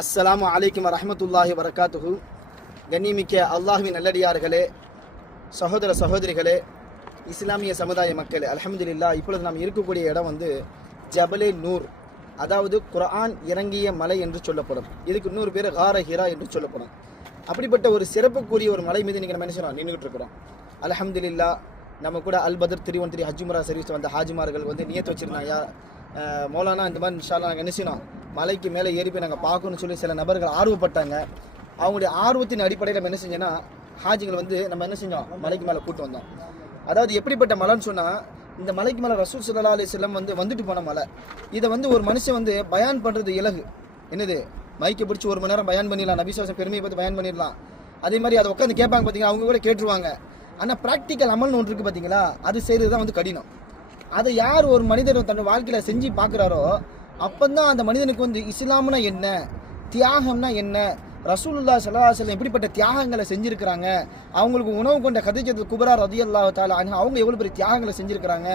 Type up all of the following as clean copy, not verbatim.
அஸ்ஸலாமு அலைக்கும் வரஹ்மத்துல்லாஹி வரகாத்துஹு. கண்ணியமிக்க அல்லாஹ்வின் நல்லடியார்களே, சகோதர சகோதரிகளே, இஸ்லாமிய சமுதாய மக்களே, அல்ஹம்துலில்லாஹ். இப்பொழுது நாம் இருக்கக்கூடிய இடம் வந்து ஜபலே நூர், அதாவது குர்ஆன் இறங்கிய மலை என்று சொல்லப்படும். இதுக்கு இன்னொரு பேர் கார ஹிரா என்று சொல்லப்படும். அப்படிப்பட்ட ஒரு சிறப்புக்குரிய ஒரு மலை மீது நீங்கள் என்ன நின்றுகிட்டு இருக்கிறோம். அல்ஹம்துலில்லாஹ். நம்ம கூட அல் பத்ர் 313 ஹஜ் உம்ரா சர்வீஸ் வந்த ஹாஜிமார்கள் வந்து நியத்து வச்சிருந்தாங்க, மௌலானா இந்த மாதிரி இன்ஷா அல்லாஹ் நாங்கள் என்ன செய்யணும், மலைக்கு மேலே ஏறி போய் நாங்கள் பார்க்கணும்னு சொல்லி சில நபர்கள் ஆர்வப்பட்டாங்க. அவங்களுடைய ஆர்வத்தின் அடிப்படையில் நம்ம என்ன செஞ்சோன்னா, ஹாஜிகள் வந்து நம்ம என்ன செஞ்சோம், மலைக்கு மேலே கூட்டு வந்தோம். அதாவது எப்படிப்பட்ட மலைன்னு சொன்னால், இந்த மலைக்கு மேலே ரசூல் ஸல்லல்லாஹு அலைஹி வஸல்லம் வந்து வந்துட்டு போன மலை. இதை வந்து ஒரு மனுஷன் வந்து பயான் பண்ணுறது இலகு. என்னது, மைக்கை பிடிச்சி 1 மணி நேரம் பயான் பண்ணிடலாம், நபி ஸல்லல்லாஹு அலைஹி வஸல்லம் பெருமையை பற்றி பயான் பண்ணிடலாம். அதே மாதிரி அதை உட்காந்து கேட்பாங்க பார்த்தீங்களா, அவங்க கூட கேட்டுருவாங்க. ஆனால் ப்ராக்டிக்கல் அமல்னு ஒன்று இருக்குது பார்த்தீங்களா, அது செய்கிறது தான் வந்து கடினம். அதை யார் ஒரு மனிதர் தன் வாழ்க்கையில் செஞ்சு பார்க்குறாரோ, அப்போதான் அந்த மனிதனுக்கு வந்து இஸ்லாம்னா என்ன, தியாகம்னா என்ன, ரசூலுல்லாஹி ஸல்லல்லாஹு அலைஹி வஸல்லம் எப்படிப்பட்ட தியாகங்களை செஞ்சுருக்கிறாங்க, அவங்களுக்கு உணவு கொண்ட கதீஜத்துல் குப்ரா ரலியல்லாஹு தஆலா அன்ஹா அவங்க எவ்வளோ பெரிய தியாகங்களை செஞ்சுருக்கிறாங்க.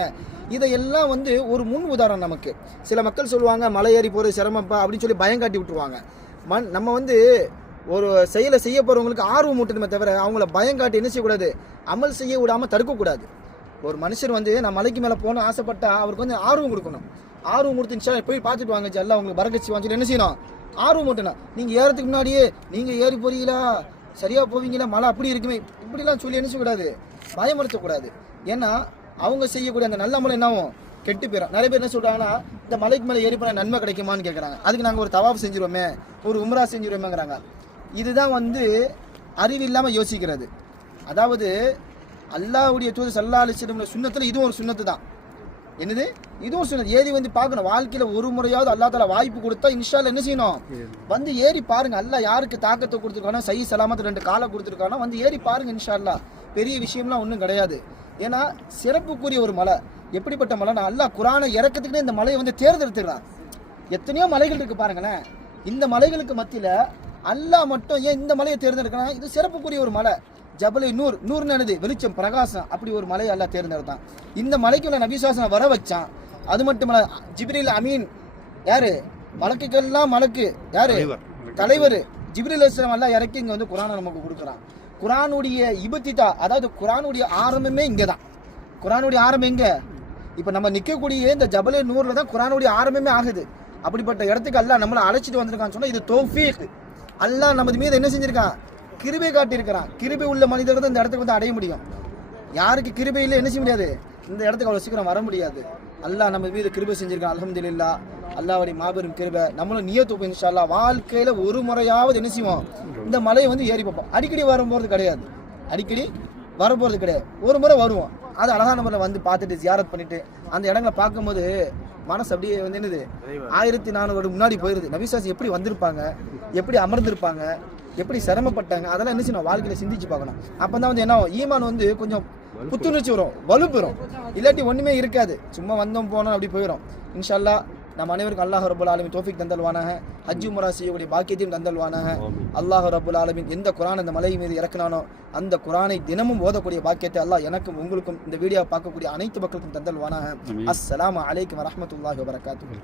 இதையெல்லாம் வந்து ஒரு முன் உதாரணம் நமக்கு. சில மக்கள் சொல்லுவாங்க மலை ஏறி போகிறது சிரமப்பா அப்படின்னு சொல்லி பயம் காட்டி விட்டுருவாங்க. நம்ம வந்து ஒரு செயலை செய்ய போகிறவங்களுக்கு ஆர்வம் ஊட்டணுமே தவிர அவங்கள பயம் காட்டி என்ன செய்யக்கூடாது, அமல் செய்ய விடாமல் தடுக்கக்கூடாது. ஒரு மனுஷர் வந்து நான் மலைக்கு மேலே போகணும்னு ஆசைப்பட்டா அவருக்கு வந்து ஆர்வம் கொடுக்கணும். ஆர்வம் கொடுத்துச்சா போய் பார்த்துட்டு வாங்க எல்லாம் உங்களுக்கு பரக்கச்சி வாங்கிட்டு என்ன செய்யணும், ஆர்வம் ஊட்டணும். நீங்கள் ஏறதுக்கு முன்னாடியே நீங்கள் ஏறி போறீங்களா, சரியாக போவீங்களா, மழை அப்படி இருக்குமே இப்படிலாம் சொல்லி என்ன செய்யக்கூடாது, பயமுறுத்தக்கூடாது. ஏன்னா அவங்க செய்யக்கூடிய அந்த நல்ல மலை என்னாவும் கெட்டு போயிடும். நிறைய பேர் என்ன சொல்கிறாங்கன்னா, இந்த மலைக்கு மேலே ஏறி போனால் நன்மை கிடைக்குமான்னு கேட்குறாங்க. அதுக்கு நாங்கள் ஒரு தவாஃப் செஞ்சுருவோமே, ஒரு உம்ரா செஞ்சுருவோமேங்கிறாங்க. இதுதான் வந்து அறிவு இல்லாமல் யோசிக்கிறது. அதாவது அல்லாஹ்வுடைய தூதர் ஸல்லல்லாஹு அலைஹி வஸல்லம் சுன்னத்தில் இதுவும் ஒரு சுன்னத்து தான். என்னது, இதுவும் சுன்னத். ஏறி வந்து பார்க்கணும். வாழ்க்கையில் ஒரு முறையாவது அல்லாஹ் தஆலா வாய்ப்பு கொடுத்தா இன்ஷா அல்லாஹ் என்ன செய்யணும், வந்து ஏறி பாருங்க. அல்லாஹ் யாருக்கு தாக்கத்தை கொடுத்துருக்கானோ, சஹீஹ் சலாமத் 2 காலை கொடுத்துருக்கானோ வந்து ஏறி பாருங்க. இன்ஷா அல்லாஹ் பெரிய விஷயம்லாம் ஒன்றும் கிடையாது. ஏன்னா சிறப்புக்குரிய ஒரு மலை. எப்படிப்பட்ட மலைனா, அல்லாஹ் குர்ஆனை இறக்கத்துக்குன்னு இந்த மலையை வந்து தேர்ந்தெடுத்துக்கிறான். எத்தனையோ மலைகள் இருக்கு பாருங்களேன். இந்த மலைகளுக்கு மத்தியில் அல்லாஹ் மட்டும் ஏன் இந்த மலையை தேர்ந்தெடுக்கிறான், இது சிறப்புக்குரிய ஒரு மலை. ஜபலே நூர், நூர்னு என்னது, வெளிச்சம், பிரகாசம். அப்படி ஒரு மலையை அல்லாஹ் தேர்ந்தெடுத்தான். இந்த மலைக்குள்ள நபி ஸல்லல்லாஹு அலைஹி வஸல்லம் வர வச்சான். அது மட்டுமல்ல, ஜிப்ரீல் அமீன் யாரு, மலக்குக்கெல்லாம் மலக்கு யாரு, தலைவர் ஜிப்ரீல் அலைஹிஸ்ஸலாம் அல்லாஹ் இறக்கி இங்கே வந்து குர்ஆனை நமக்கு கொடுக்குறான். குர்ஆனுடைய இபத்திதா, அதாவது குர்ஆனுடைய ஆரம்பமே இங்கே தான். குர்ஆனுடைய ஆரம்பம் எங்க, இப்போ நம்ம நிற்கக்கூடிய இந்த ஜபலே நூரில் தான் குர்ஆனுடைய ஆரம்பமே ஆகுது. அப்படிப்பட்ட இடத்துக்கு அல்லாஹ் நம்மளை அழைச்சிட்டு வந்திருக்கான்னு சொன்னால் இது தௌஃபீக். அல்லாஹ் நமது மீது என்ன செஞ்சிருக்கான், கிருபை காட்டியிருக்கிறான். கிருபை உள்ள மனிதர்கள் தான் இந்த இடத்துக்கு வந்து அடைய முடியும். யாருக்கு கிருபை இல்லை என்ன செய்ய முடியாது, இந்த இடத்துக்கு அவ்வளோ சீக்கிரம் வர முடியாது. அல்லாஹ் நம்ம மீது கிருபை செஞ்சிருக்கான். அல்ஹம்துலில்லாஹ். அல்லாஹ்வுடைய மாபெரும் கிருபை. நம்மளும் நியத்து வைப்போம் இன்ஷா அல்லாஹ். வாழ்க்கையில் ஒரு முறையாவது என்ன செய்வோம், இந்த மலையை வந்து ஏறி பார்ப்போம். அடிக்கடி வரும்போது கிடையாது, அடிக்கடி வரப்போகிறது கிடையாது. ஒரு முறை வருவோம். அது அழகான முறையில் வந்து பார்த்துட்டு ஜியாரத் பண்ணிட்டு அந்த இடங்களை பார்க்கும்போது மனசு அப்படியே வந்து என்னது, 1400 முன்னாடி போயிருது. நபி ஸல்லல்லாஹு எப்படி வந்திருப்பாங்க, எப்படி அமர்ந்திருப்பாங்க, எப்படி சிரமப்பட்டாங்க, அதெல்லாம் என்ன செய்யணும், வாழ்க்கையில் சிந்திச்சு பார்க்கணும். அப்போ தான் வந்து என்ன ஈமான் வந்து கொஞ்சம் புத்துணர்ச்சி வரும், வலுப்பெறும். இல்லாட்டி ஒன்றுமே இருக்காது, சும்மா வந்தோம் போனோம் அப்படி போயிடும். இன்ஷா அல்லாஹ் நம்ம அனைவருக்கும் அல்லாஹ் ரப்புல் ஆலமீன் தௌஃபீக் தந்தல்வானாக. ஹஜ் உம்ரா செய்யக்கூடிய பாக்கியத்தையும் தந்தல்வானாக. அல்லாஹ் ரப்புல் ஆலமீன் எந்த குர்ஆன் அந்த மலை மீது இறக்கினானோ அந்த குர்ஆனை தினமும் ஓதக்கூடிய பாக்கியத்தை அல்லாஹ் எனக்கும் உங்களுக்கும் இந்த வீடியோ பார்க்கக்கூடிய அனைத்து மக்களுக்கும் தந்தல்வானாக. அஸ்ஸலாமு அலைக்கும் வரஹ்மத்துல்லாஹி வபரகாத்துஹு.